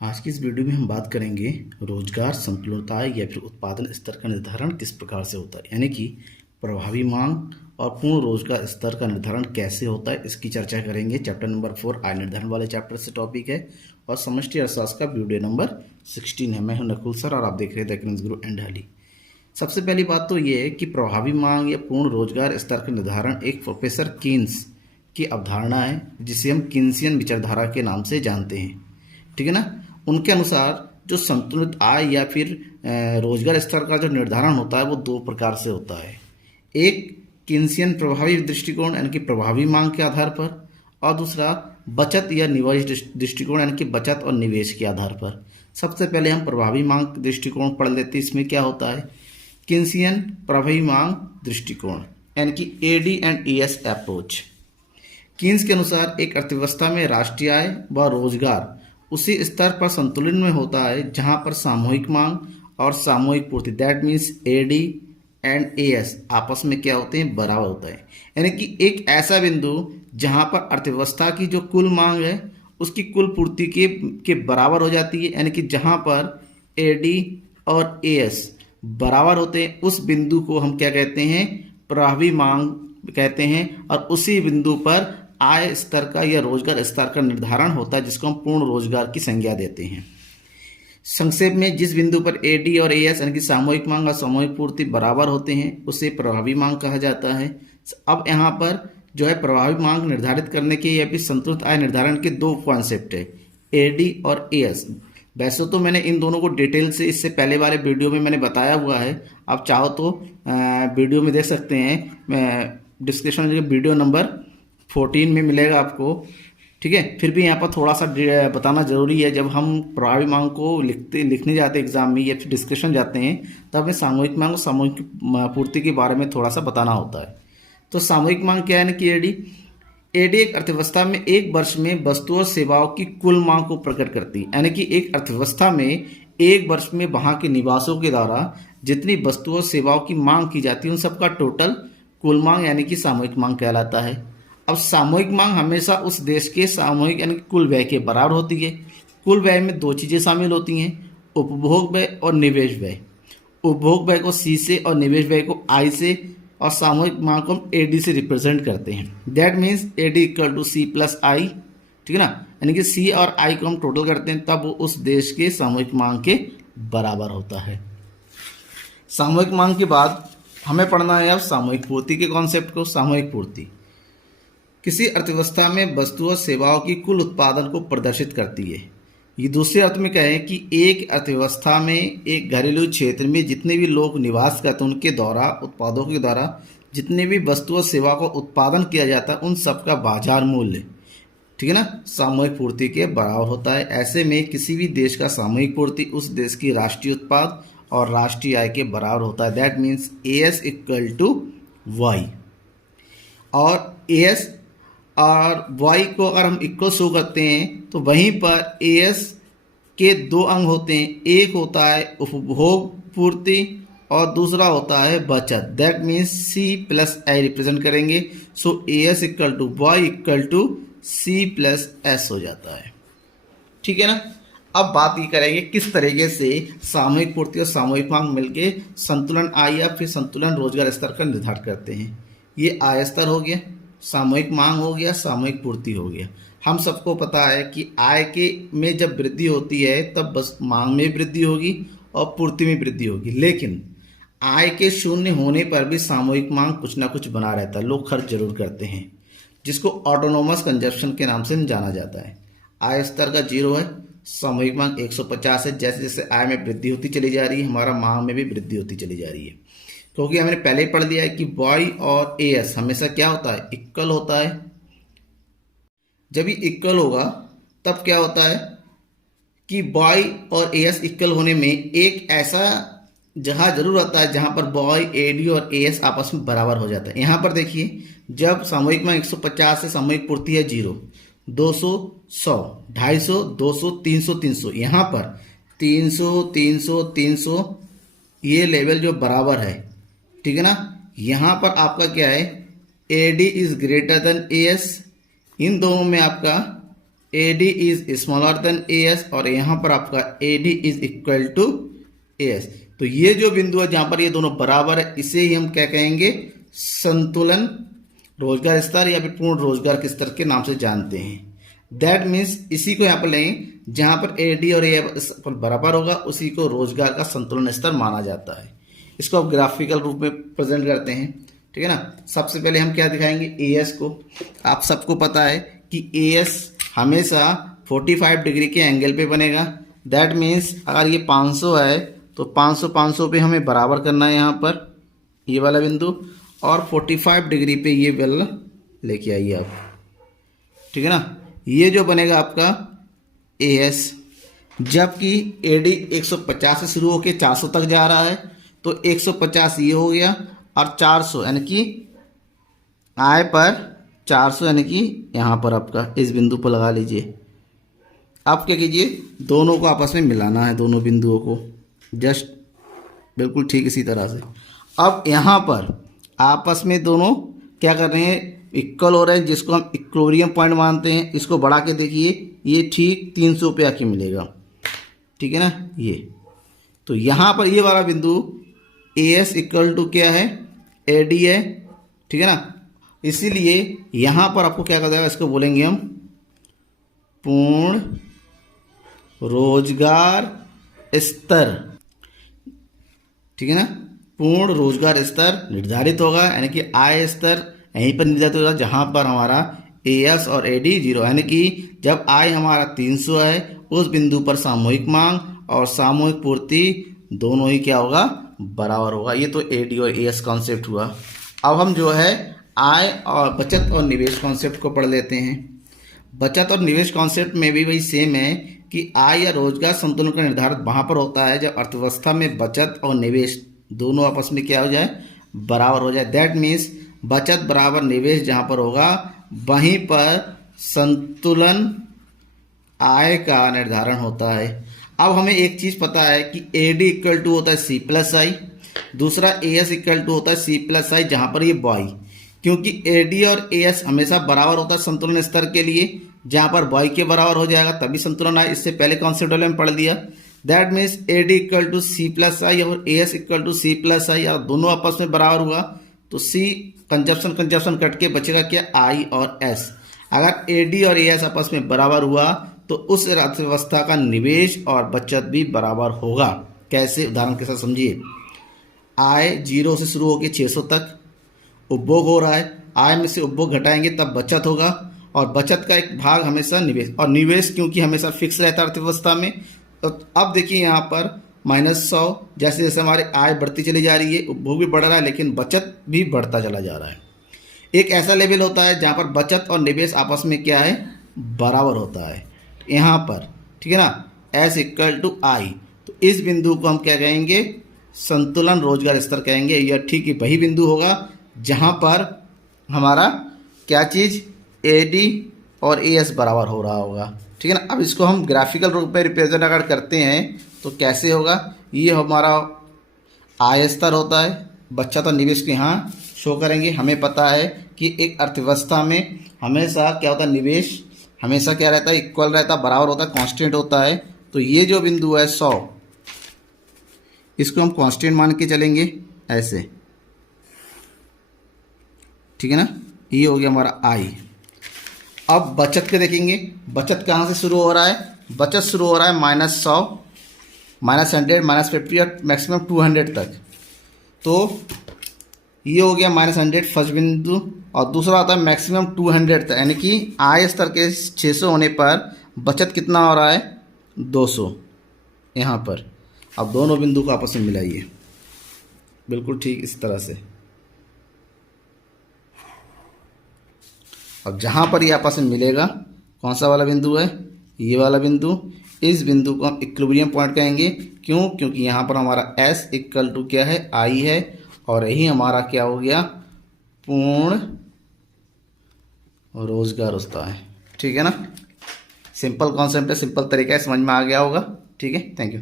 आज की इस वीडियो में हम बात करेंगे रोजगार संतुलिताय या फिर उत्पादन स्तर का निर्धारण किस प्रकार से होता है, यानी कि प्रभावी मांग और पूर्ण रोजगार स्तर का निर्धारण कैसे होता है, इसकी चर्चा करेंगे। चैप्टर नंबर 4 आय निर्धारण वाले चैप्टर से टॉपिक है और समष्टि अर्थशास्त्र का वीडियो नंबर 16 है। मैं हूं नकुल सर और आप देख रहे हैं द इकोनॉमिक्स गुरु एंड हली। सबसे पहली बात तो ये है कि प्रभावी मांग या पूर्ण रोजगार स्तर का निर्धारण एक प्रोफेसर कीन्स की अवधारणा है, जिसे हम कीन्सियन विचारधारा के नाम से जानते हैं। ठीक है ना। उनके अनुसार जो संतुलित आय या फिर रोजगार स्तर का जो निर्धारण होता है वो दो प्रकार से होता है। एक कीन्सियन प्रभावी दृष्टिकोण यानी कि प्रभावी मांग के आधार पर, और दूसरा बचत या निवेश दृष्टिकोण यानी कि बचत और निवेश के आधार पर। सबसे पहले हम प्रभावी मांग दृष्टिकोण पढ़ लेते हैं। इसमें क्या होता है? कीन्सियन प्रभावी मांग दृष्टिकोण यानी कि AD and ES approach. Keynes के अनुसार एक अर्थव्यवस्था में राष्ट्रीय आय व रोजगार उसी स्तर पर संतुलन में होता है जहां पर सामूहिक मांग और सामूहिक पूर्ति, that means AD and AS, आपस में क्या होते हैं? बराबर होता है। यानी कि एक ऐसा बिंदु जहां पर अर्थव्यवस्था की जो कुल मांग है उसकी कुल पूर्ति के बराबर हो जाती है, यानी कि जहां पर एडी और एएस बराबर होते हैं उस बिंदु को हम क्या कहते हैं? प्रभावी मांग कहते हैं। और उसी बिंदु पर आय स्तर का या रोजगार स्तर का निर्धारण होता है, जिसको हम पूर्ण रोजगार की संज्ञा देते हैं। संक्षेप में, जिस बिंदु पर एडी और एएस यानी कि सामूहिक मांग और सामूहिक पूर्ति बराबर होते हैं उसे प्रभावी मांग कहा जाता है। अब यहाँ पर जो है प्रभावी मांग निर्धारित करने के या फिर संतुलित आय निर्धारण के दो कॉन्सेप्ट है, एडी और एएस। वैसे तो मैंने इन दोनों को डिटेल से इससे पहले वाले वीडियो में मैंने बताया हुआ है, आप चाहो तो वीडियो में देख सकते हैं। डिस्क्रिप्शन में वीडियो नंबर 14 में मिलेगा आपको। ठीक है। फिर भी यहाँ पर थोड़ा सा बताना जरूरी है, जब हम प्रभावी मांग को लिखने जाते हैं एग्जाम में या फिर डिस्कशन जाते हैं तब हमें सामूहिक मांग और सामूहिक पूर्ति के बारे में थोड़ा सा बताना होता है। तो सामूहिक मांग क्या है ना कि एडी एक अर्थव्यवस्था में एक वर्ष में वस्तु और सेवाओं की कुल मांग को प्रकट करती है। यानी कि एक अर्थव्यवस्था में एक वर्ष में वहां के निवासों के द्वारा जितनी वस्तु और सेवाओं की मांग की जाती है उन सबका टोटल कुल मांग यानी कि सामूहिक मांग कहलाता है। अब सामूहिक मांग हमेशा उस देश के सामूहिक यानी कि कुल व्यय के बराबर होती है। कुल व्यय में दो चीजें शामिल होती हैं, उपभोग व्यय और निवेश व्यय। उपभोग व्यय को सी से और निवेश व्यय को आई से, और सामूहिक मांग को हम एडी से रिप्रेजेंट करते हैं। That means AD equal to C plus I. ठीक है ना। यानी कि सी और आई को हम टोटल करते हैं तब वो उस देश के सामूहिक मांग के बराबर होता है। सामूहिक मांग के बाद हमें पढ़ना है अब सामूहिक पूर्ति के कॉन्सेप्ट को। सामूहिक पूर्ति किसी अर्थव्यवस्था में वस्तु और सेवाओं की कुल उत्पादन को प्रदर्शित करती है। ये दूसरे अर्थ में कहें कि एक अर्थव्यवस्था में एक घरेलू क्षेत्र में जितने भी लोग निवास करते हैं उनके द्वारा उत्पादों के द्वारा जितने भी वस्तु और सेवा का उत्पादन किया जाता है उन सबका बाजार मूल्य, ठीक है ना, सामूहिक पूर्ति के बराबर होता है। ऐसे में किसी भी देश का सामूहिक पूर्ति उस देश की राष्ट्रीय उत्पाद और राष्ट्रीय आय के बराबर होता है। That means AS equal to Y. और एएस और वाई को अगर हम इक्वल शो करते हैं तो वहीं पर एएस के दो अंग होते हैं, एक होता है उपभोग पूर्ति और दूसरा होता है बचत। That means C plus I represent करेंगे। So AS equal to Y equal to C plus S हो जाता है। ठीक है ना। अब बात ये करेंगे किस तरीके से सामूहिक पूर्ति और सामूहिक मांग मिलके संतुलन आय या फिर संतुलन रोजगार स्तर का निर्धारण करते हैं। ये आय स्तर हो गया, सामूहिक मांग हो गया, सामूहिक पूर्ति हो गया। हम सबको पता है कि आय के में जब वृद्धि होती है तब बस मांग में वृद्धि होगी और पूर्ति में वृद्धि होगी, लेकिन आय के शून्य होने पर भी सामूहिक मांग कुछ ना कुछ बना रहता है, लोग खर्च जरूर करते हैं, जिसको ऑटोनोमस कंजप्शन के नाम से जाना जाता है। आय स्तर का 0 है, सामूहिक मांग 150 है। जैसे जैसे आय में वृद्धि होती चली जा रही है हमारा मांग में भी वृद्धि होती चली जा रही है, क्योंकि हमने पहले ही पढ़ लिया है कि वाई और एएस हमेशा क्या होता है? इक्वल होता है। जब ये इक्वल होगा तब क्या होता है कि वाई और एएस इक्वल होने में एक ऐसा जगह जरूर आता है जहां पर वाई, एडी और एएस आपस में बराबर हो जाता है। यहां पर देखिए, जब सामूहिक मांग 150 से सामूहिक पूर्ति है 0, 200 100, 250 200 300 300, यहाँ पर 300 300 300 ये लेवल जो बराबर है, ठीक है ना। यहां पर आपका क्या है? AD is greater than AS. इन दोनों में आपका A D is smaller than A S, और यहाँ पर आपका A D is equal to A S. तो ये जो बिंदु है जहाँ पर ये दोनों बराबर है, इसे ही हम क्या कहेंगे, संतुलन रोजगार स्तर या फिर पूर्ण रोजगार के स्तर के नाम से जानते हैं। दैट मीन्स इसी को यहाँ पर लें, जहाँ पर ए डी और ए एस बराबर होगा उसी को रोजगार का संतुलन स्तर माना जाता है। इसको आप ग्राफिकल रूप में प्रेजेंट करते हैं, ठीक है ना। सबसे पहले हम क्या दिखाएंगे, ए एस को। आप सबको पता है कि ए एस हमेशा 45 डिग्री के एंगल पे बनेगा। दैट मीन्स अगर ये 500 है तो 500 पे हमें बराबर करना है यहाँ पर ये वाला बिंदु, और 45 डिग्री पे ये वाला लेके आइए आप, ठीक है ना। ये जो बनेगा आपका ए एस, जबकि ए डी 150 से शुरू होकर 400 तक जा रहा है, तो 150 ये हो गया, और 400 यानी कि आय पर 400 यानी कि यहाँ पर आपका इस बिंदु पर लगा लीजिए। आप क्या कीजिए, दोनों को आपस में मिलाना है, दोनों बिंदुओं को जस्ट बिल्कुल ठीक इसी तरह से। अब यहाँ पर आपस में दोनों क्या कर रहे हैं, इक्वल हो रहे हैं, जिसको हम इक्विलिब्रियम पॉइंट मानते हैं। इसको बढ़ा के देखिए, ये ठीक 300 पे आके मिलेगा, ठीक है ना। ये तो यहाँ पर ये वाला बिंदु ए एस इक्वल टू क्या है, ए डी है, ठीक है ना। इसीलिए यहाँ पर आपको क्या कर देगा, इसको बोलेंगे हम पूर्ण रोजगार स्तर, ठीक है ना। पूर्ण रोजगार स्तर निर्धारित होगा, यानी कि आय स्तर यहीं पर निर्धारित होगा जहाँ पर हमारा ए एस और ए डी 0, यानी कि जब आय हमारा 300 है उस बिंदु पर सामूहिक मांग और सामूहिक पूर्ति दोनों ही क्या होगा, बराबर होगा। ये तो ए डी और ए एस कॉन्सेप्ट हुआ। अब हम जो है आय और बचत और निवेश कॉन्सेप्ट को पढ़ लेते हैं। बचत और निवेश कॉन्सेप्ट में भी वही सेम है कि आय या रोजगार संतुलन का निर्धारण वहाँ पर होता है जब अर्थव्यवस्था में बचत और निवेश दोनों आपस में क्या हो जाए, बराबर हो जाए। दैट मीन्स बचत बराबर निवेश जहाँ पर होगा वहीं पर संतुलन आय का निर्धारण होता है। अब हमें एक चीज़ पता है कि ए डी इक्वल टू होता है सी प्लस आई, दूसरा ए एस इक्वल टू होता है सी प्लस आई, जहाँ पर ये बॉय, क्योंकि ए डी और ए एस हमेशा बराबर होता है संतुलन स्तर के लिए, जहाँ पर बॉय के बराबर हो जाएगा तभी संतुलन आए। इससे पहले कॉन्सेप्ट वाले में पढ़ दिया। That means A D equal to C plus I और A S equal to C plus I, और दोनों आपस में बराबर हुआ तो सी कंजप्शन कट के बचेगा क्या, आई और एस। अगर ए डी और ए एस आपस में बराबर हुआ तो उस अर्थव्यवस्था का निवेश और बचत भी बराबर होगा। कैसे, उदाहरण के साथ समझिए। आय 0 से शुरू होकर 600 तक उपभोग हो रहा है, आय में से उपभोग घटाएंगे तब बचत होगा, और बचत का एक भाग हमेशा निवेश, और निवेश क्योंकि हमेशा फिक्स रहता है अर्थव्यवस्था में। तो अब देखिए यहाँ पर -100, जैसे जैसे हमारी आय बढ़ती चली जा रही है, उपभोग भी बढ़ रहा है, लेकिन बचत भी बढ़ता चला जा रहा है। एक ऐसा लेवल होता है जहाँ पर बचत और निवेश आपस में क्या है, बराबर होता है यहाँ पर, ठीक है ना, एस इक्वल टू आई। तो इस बिंदु को हम क्या कहेंगे, संतुलन रोजगार स्तर कहेंगे। यह ठीक ही वही बिंदु होगा जहाँ पर हमारा क्या चीज़, ए डी और ए एस बराबर हो रहा होगा, ठीक है ना। अब इसको हम ग्राफिकल रूप में रिप्रेजेंट अगर करते हैं तो कैसे होगा, ये हमारा आय स्तर होता है, बचत और निवेश के यहाँ शो करेंगे। हमें पता है कि एक अर्थव्यवस्था में हमेशा क्या होता है, निवेश हमेशा क्या रहता है, इक्वल रहता है, बराबर होता है, कांस्टेंट होता है। तो ये जो बिंदु है 100, इसको हम कांस्टेंट मान के चलेंगे ऐसे, ठीक है ना। ये हो गया हमारा आई। अब बचत के देखेंगे, बचत कहाँ से शुरू हो रहा है, बचत शुरू हो रहा है -100, -100, -50 और मैक्सिमम 200 तक। तो ये हो गया -100 फर्स्ट बिंदु, और दूसरा होता है मैक्सिमम 200 तक, यानी कि आय स्तर के 600 होने पर बचत कितना हो रहा है, 200 यहाँ पर। अब दोनों बिंदु को आपस में मिलाइए, बिल्कुल ठीक इस तरह से। अब जहाँ पर ये आपस में मिलेगा, कौन सा वाला बिंदु है, ये वाला बिंदु, इस बिंदु को हम इक्विलिब्रियम पॉइंट कहेंगे। क्यों, क्योंकि यहाँ पर हमारा एस इक्वल टू क्या है, आई है, और यही हमारा क्या हो गया, पूर्ण रोजगार होता है, ठीक है ना। सिंपल कॉन्सेप्ट है, सिंपल तरीका है, समझ में आ गया होगा, ठीक है। Thank you.